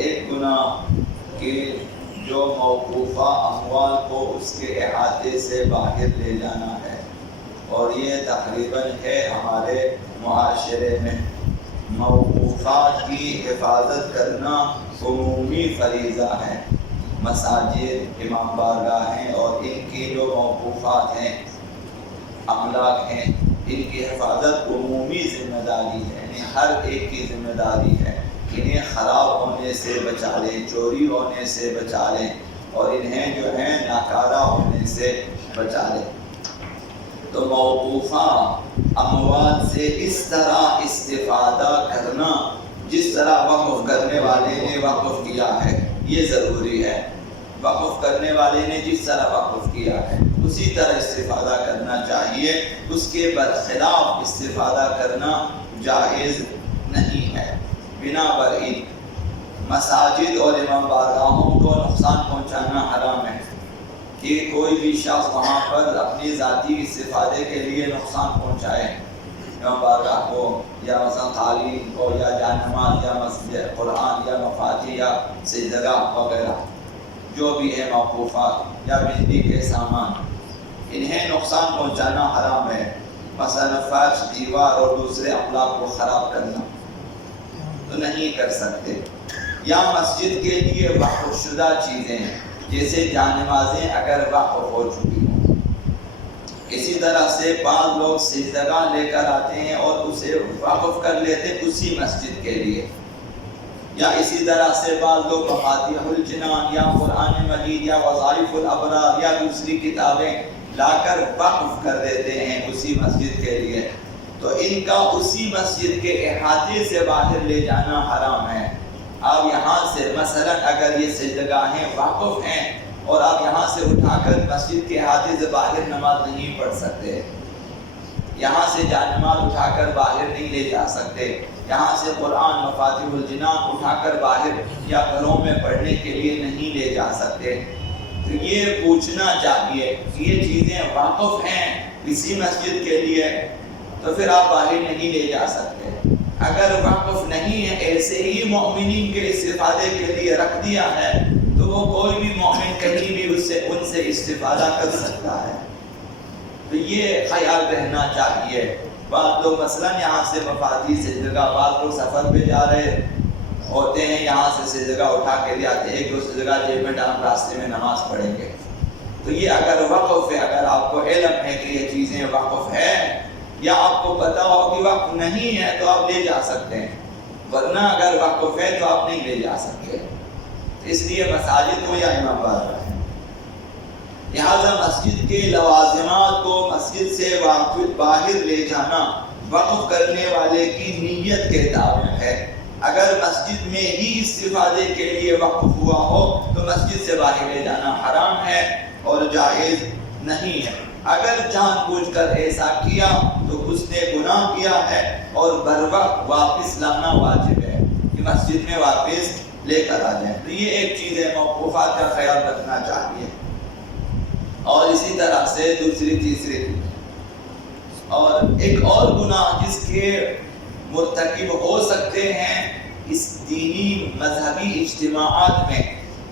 ایک گناہ کہ جو موقوفہ اموال کو اس کے احاطے سے باہر لے جانا ہے، اور یہ تقریباً ہے ہمارے معاشرے میں موقوفات کی حفاظت کرنا عمومی فریضہ ہے۔ مساجد، امام بارگاہیں اور ان کی جو موقوفات ہیں، املاک ہیں، ان کی حفاظت عمومی ذمہ داری ہے، یعنی ہر ایک کی ذمہ داری ہے۔ انہیں خراب ہونے سے بچا لیں، چوری ہونے سے بچا لیں، اور انہیں جو ہے ناکارہ ہونے سے بچا لیں۔ تو موقوفہ اموال سے اس طرح استفادہ کرنا جس طرح وقف کرنے والے نے وقف کیا ہے، یہ ضروری ہے۔ وقف کرنے والے نے جس طرح وقف کیا ہے اسی طرح استفادہ کرنا چاہیے، اس کے برخلاف استفادہ کرنا جائز نہیں ہے۔ بنابراً مساجد اور امام بارگاہوں کو نقصان پہنچانا حرام ہے کہ کوئی بھی شخص وہاں پر اپنی ذاتی استفادے کے لیے نقصان پہنچائے، امام بارگاہ کو یا مثلا تعلیم کو یا جان نماز یا مسجد قرآن یا مفاتیح یا سجدگاہ وغیرہ جو بھی ہے موقوفات یا بجلی کے سامان، انہیں نقصان پہنچانا حرام ہے۔ مثلا فرش، دیوار اور دوسرے املاک کو خراب کرنا تو نہیں کر سکتے۔ یا مسجد کے لیے وقف شدہ چیزیں جیسے جان نمازیں اگر وقف ہو چکی ہوں، اسی طرح سے بعض لوگ سجدگاہ لے کر آتے ہیں اور اسے وقف کر لیتے اسی مسجد کے لیے، یا اسی طرح سے بعض لوگ مفاتیح الجنان یا قرآن مجید یا وظائف الابرار یا دوسری کتابیں لا کر وقف کر دیتے ہیں اسی مسجد کے لیے، تو ان کا اسی مسجد کے احاطے سے باہر لے جانا حرام ہے۔ آپ یہاں سے مثلا اگر یہ سجدگاہیں وقف ہیں اور آپ یہاں سے اٹھا کر مسجد کے احاطے سے باہر نماز نہیں پڑھ سکتے، یہاں سے جان نماز اٹھا کر باہر نہیں لے جا سکتے، یہاں سے قرآن مفاتیح الجنان اٹھا کر باہر یا گھروں میں پڑھنے کے لیے نہیں لے جا سکتے۔ تو یہ پوچھنا چاہیے کہ یہ چیزیں واقف ہیں اسی مسجد کے لیے تو پھر آپ باہر نہیں لے جا سکتے۔ اگر واقف نہیں ہے، ایسے ہی مومنین کے استفادے کے لیے رکھ دیا ہے تو وہ کوئی بھی مومن کہیں بھی ان سے استفادہ کر سکتا ہے۔ تو یہ خیال رہنا چاہیے۔ بعض لوگ مثلا یہاں سے مفاتیح سے جگہ، بعض لوگ سفر پہ جا رہے ہوتے ہیں، یہاں سے جگہ اٹھا کے لے آتے ہیں، ایک دوسری جگہ جیب میں ڈال راستے میں نماز پڑھیں گے۔ تو یہ اگر وقف ہے، اگر آپ کو علم ہے کہ یہ چیزیں وقف ہے یا آپ کو پتا ہو کہ وقف نہیں ہے تو آپ لے جا سکتے ہیں، ورنہ اگر وقف ہے تو آپ نہیں لے جا سکتے۔ اس لیے مساجد ہو یا امام بارگاہ ہے، لہذا مسجد کے لوازمات کو مسجد سے باہر لے جانا وقف کرنے والے کی نیت کے تابع ہے۔ اگر مسجد میں ہی استفادے کے لیے وقف ہوا ہو تو مسجد سے باہر لے جانا حرام ہے اور جائز نہیں ہے۔ اگر جان بوجھ کر ایسا کیا تو اس نے گناہ کیا ہے اور بروقت واپس لانا واجب ہے کہ مسجد میں واپس لے کر آ جائیں۔ تو یہ ایک چیز ہے، موقوفات کا خیال رکھنا چاہیے۔ اور اسی طرح سے تیسری اور ایک اور گناہ جس کے مرتکب ہو سکتے ہیں اس دینی مذہبی اجتماعات میں،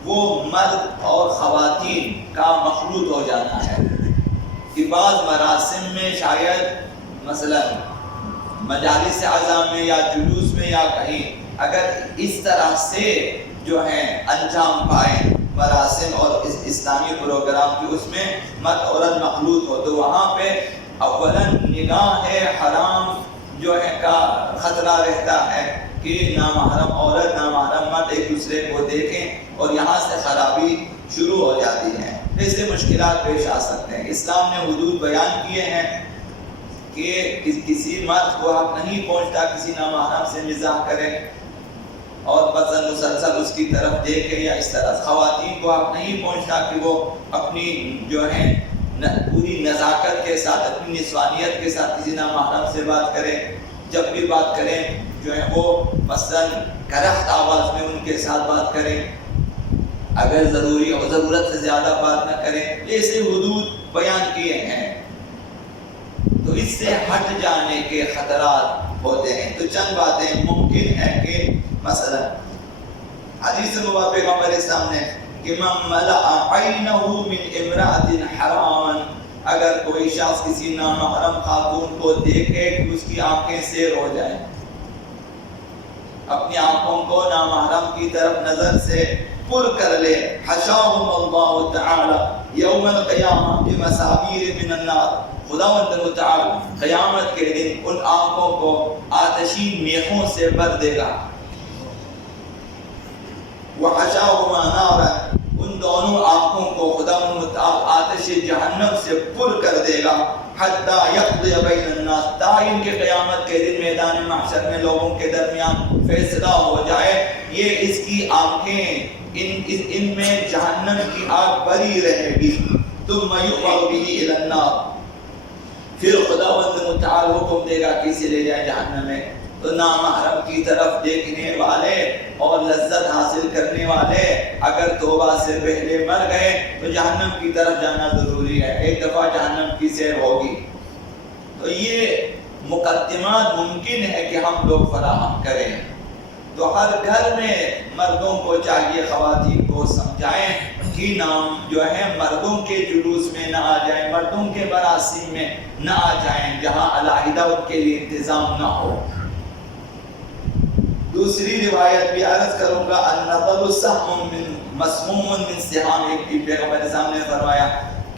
وہ مرد اور خواتین کا مخلوط ہو جانا ہے کہ بعض مراسم میں شاید مثلا مجالس اعظم میں یا جلوس میں یا کہیں اگر اس طرح سے جو ہے انجام پائیں مراسم اور اسلامی پروگرام کی، اس میں مرد عورت مخلوط ہو تو وہاں پہ اولاً نگاہ حرام جو ہے کا خطرہ رہتا ہے کہ نامحرم عورت نامحرم مرد ایک دوسرے کو دیکھیں اور یہاں سے خرابی شروع ہو جاتی ہے، اس سے مشکلات پیش آ سکتے ہیں۔ اسلام نے حدود بیان کیے ہیں کہ کسی مرد کو حق نہیں پہنچتا کسی نامحرم سے مزاح کرے اور مثلا مسلسل اس کی طرف دیکھے، یا اس طرح خواتین کو حق نہیں پہنچتا کہ وہ اپنی جو ہے پوری نزاکت کے ساتھ، اپنی نسوانیت کے ساتھ کسی نامحرم سے بات کرے، جب بھی بات کریں جو ہے وہ مثلا کرخت آواز میں ان کے ساتھ بات کریں، اگر ضروری ہو ضرورت سے زیادہ بات نہ کریں، ایسے حدود بیان کیے ہیں۔ تو اس سے ہٹ جانے کے خطرات ہوتے ہیں۔ تو چند باتیں ممکن ہے کہ مثلا حدیث مبارک پیغمبر سامنے کہ من ملأ عینہ من امرأۃ حراما، اگر کوئی شخص کسی نامحرم خاتون کو دیکھے کہ اس کی آنکھیں سیر ہو جائیں، اپنی آنکھوں کو نامحرم کی طرف نظر سے پر کر لے، حشاہم اللہ تعالی یوم القیامہ بمسامیر من النار، خداوند تعالی قیامت کے دن ان آنکھوں کو آتشی میخوں سے بھر دے گا، وحشاہما نارا، ان دونوں آنکھوں کو خداوند تعالی آتش جہنم سے پر کر دے گا، حتی یقضی بین الناس، تا ان کے قیامت کے دن میدان محشر میں لوگوں کے درمیان فیصلہ ہو جائے، یہ اس کی آنکھیں ان میں جہنم کی آگ بری رہے گی، ثم یؤمر به الی النار، پھر خداوند متعال حکم دے گا کسی لے جائے جہنم میں، تو نامحرم کی طرف دیکھنے والے اور لذت حاصل کرنے والے اگر توبہ سے پہلے مر گئے تو جہنم کی طرف جانا ضروری ہے، ایک دفعہ جہنم کی سیر ہوگی۔ تو یہ مقدمات ممکن ہے کہ ہم لوگ فراہم کریں، تو ہر گھر میں مردوں کو چاہیے خواتین کو سمجھائیں کہ نام جو ہے مردوں کے جلوس میں نہ آ جائیں، مردوں کے مراسم میں نہ آ جائیں جہاں علیحدہ ان کے لیے انتظام نہ ہو۔ دوسری روایت بھی عرض کروں گا، النظر سهم مسموم من سهام، ایک پیغمبر صاحب نے فرمایا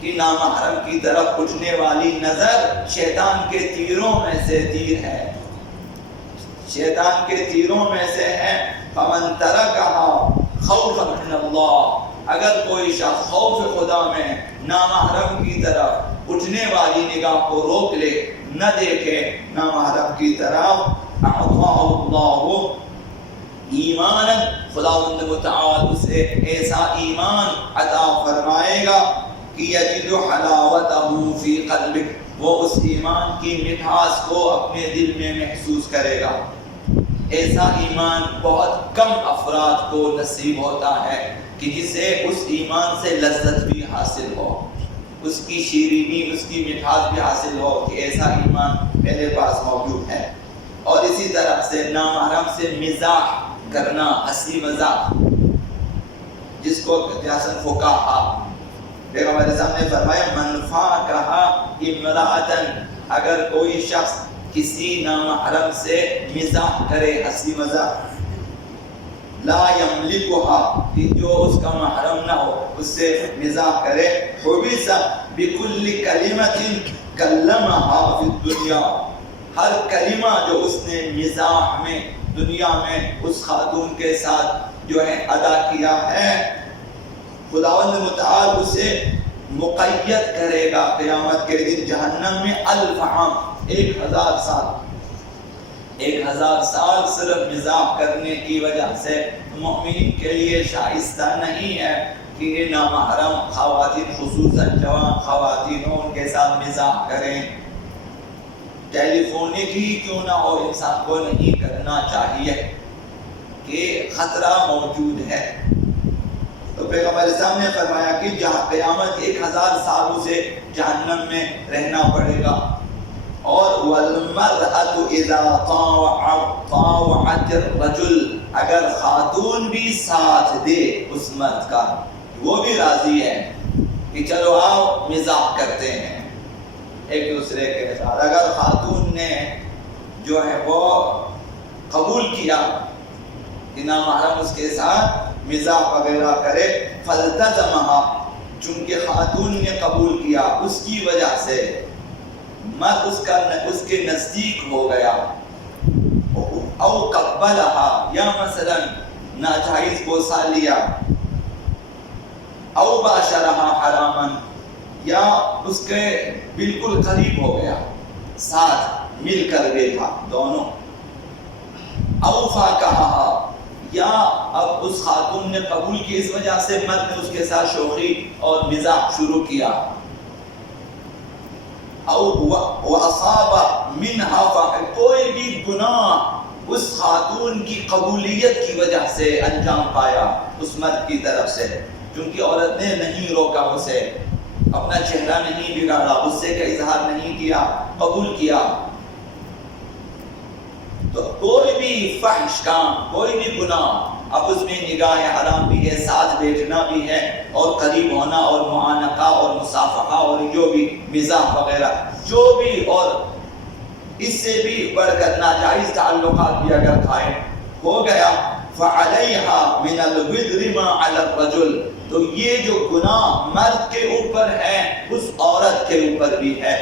کہ نامحرم کی طرف اٹھنے والی نظر شیطان کے تیروں میں سے تیر ہے، شیطان کے تیروں میں سے ہے۔ فمن ترکها خوفا من اللہ، اگر کوئی شخص خوف خدا میں نامحرم کی طرف اٹھنے والی نگاہ کو روک لے، نہ دیکھے نامحرم کی طرف، اعطاه اللہ ایمانا، خداوند متعال اسے ایسا ایمان عطا فرمائے گا کہ یجد حلاوتہ فی قلبک، وہ اس ایمان کی مٹھاس کو اپنے دل میں محسوس کرے گا۔ ایسا ایمان بہت کم افراد کو نصیب ہوتا ہے کہ جسے اس ایمان سے لذت بھی حاصل ہو، اس کی شیرینی، اس کی مٹھاس بھی حاصل ہو، کہ ایسا ایمان میرے پاس موجود ہے۔ اور اسی طرح سے نامحرم سے مزاح کرنا، ہنسی مذاق، جس کو جیسن فقہا پیغمبر صاحب نے فرمایا، من فاکہ امرأۃ، اگر کوئی شخص کسی نامحرم سے مزاح کرے، ہنسی مذاق، لا یملکھا، کہ جو اس کا محرم نہ ہو اس سے مزاح کرے، حبس بکل کلمۃ کلمھا فی الدنیا، ہر کلمہ جو اس نے مزاح میں دنیا میں اس خاتون کے ساتھ جو ہے ادا کیا ہے، خداوند متعال اسے مقید کرے گا قیامت کے دن جہنم میں 1000 عام، 1000 سال، 1000 سال صرف مزاح کرنے کی وجہ سے مومنین کے لیے شائستہ نہیں ہے کہ یہ نامحرم خواتین، خصوصاً جوان خواتین ہوں، ان کے ساتھ مزاح کریں۔ ٹیلی فونک ہی کیوں نہ ہو، انسان کو نہیں کرنا چاہیے کہ خطرہ موجود ہے۔ تو پیغمبر صاحب نے فرمایا کہ جہاں قیامت 1000 سالوں سے جہنم میں رہنا پڑے گا۔ اور والمرأة اذا طاوعت الرجل، اگر خاتون بھی ساتھ دے اس مرد کا، وہ بھی راضی ہے کہ چلو آؤ مزاح کرتے ہیں ایک دوسرے کے ساتھ، اگر خاتون نے جو ہے وہ قبول کیا کہ نامحرم اس کے ساتھ مزاح وغیرہ کرے، فالتزمها، چونکہ خاتون نے قبول کیا، اس کی وجہ سے مرد اس کے نزدیک ہو گیا، او قبلها، یا مثلا ناجائز بوسہ لیا، او باشرها حراما، یا اس کے بالکل قریب ہو گیا، ساتھ مل کر بیٹھا دونوں، او فاکہها، یا اب اس خاتون نے قبول کی، اس وجہ سے مرد نے اس کے ساتھ شوخی اور مزاح شروع کیا، او واصاب منها، کوئی بھی گناہ اس خاتون کی قبولیت کی وجہ سے انجام پایا اس مرد کی طرف سے، چونکہ عورت نے نہیں روکا اسے، اپنا چہرہ نہیں بگاڑا، غصے کا اظہار نہیں کیا، قبول کیا، تو کوئی بھی فحش کام، کوئی بھی گناہ اب اس میں نگاہ حرام بھی ہے، ساتھ بیٹھنا بھی ہے، اور قریب ہونا اور معانقہ اور مصافحہ اور جو بھی مزاح وغیرہ جو بھی، اور اس سے بھی بڑھ کر ناجائز تعلقات بھی اگر قائم ہو گیا، فَعَلَيْهَا مِنَ الْوِزْرِ مَا عَلَى الرَّجُلِ، تو یہ جو گناہ مرد کے اوپر ہے اس عورت کے اوپر بھی ہے،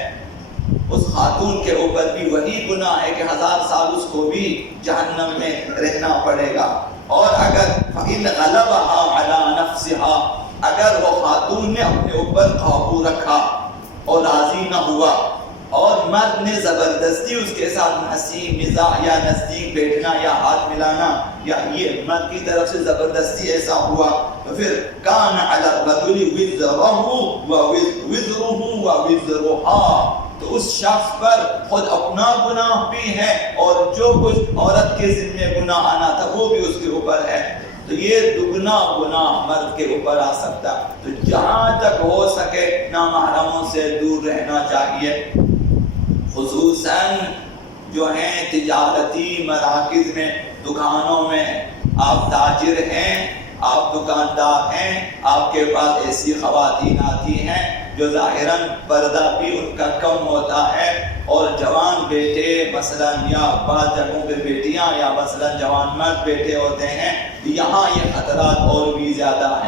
اس خاتون کے اوپر بھی وہی گناہ ہے کہ 1000 سال اس کو بھی جہنم میں رہنا پڑے گا۔ اور اگر فَإِنْ غَلَبَهَا عَلَى نَفْسِهَا، اگر وہ خاتون نے اپنے اوپر قابو رکھا اور راضی نہ ہوا، اور مرد نے زبردستی اس کے ساتھ ہنسی مزاح یا نزدیک بیٹھنا یا ہاتھ ملانا، یا یہ مرد کی طرف سے زبردستی ایسا ہوا، تو پھر كَانَ عَلَى الرَّجُلِ وِزْرُهُ وَوِزْرُهُ وَوِزْرُهَا، تو اس شخص پر خود اپنا گناہ بھی ہے اور جو کچھ عورت کے ذمے گناہ آنا تھا وہ بھی اس کے اوپر ہے، تو یہ دگنا گناہ مرد کے اوپر آ سکتا۔ تو جہاں تک ہو سکے نامحرموں سے دور رہنا چاہیے، خصوصاً جو ہیں تجارتی مراکز میں، دکانوں میں، آپ تاجر ہیں، آپ دکاندار ہیں، آپ کے پاس ایسی خواتین آتی ہیں جو ظاہراً پردہ بھی ان کا کم ہوتا ہے، اور جوان بیٹے مثلاً یا بعض جگہوں پہ بیٹیاں یا مثلاً جوان مرد بیٹے ہوتے ہیں، یہاں یہ خطرات اور بھی زیادہ ہیں۔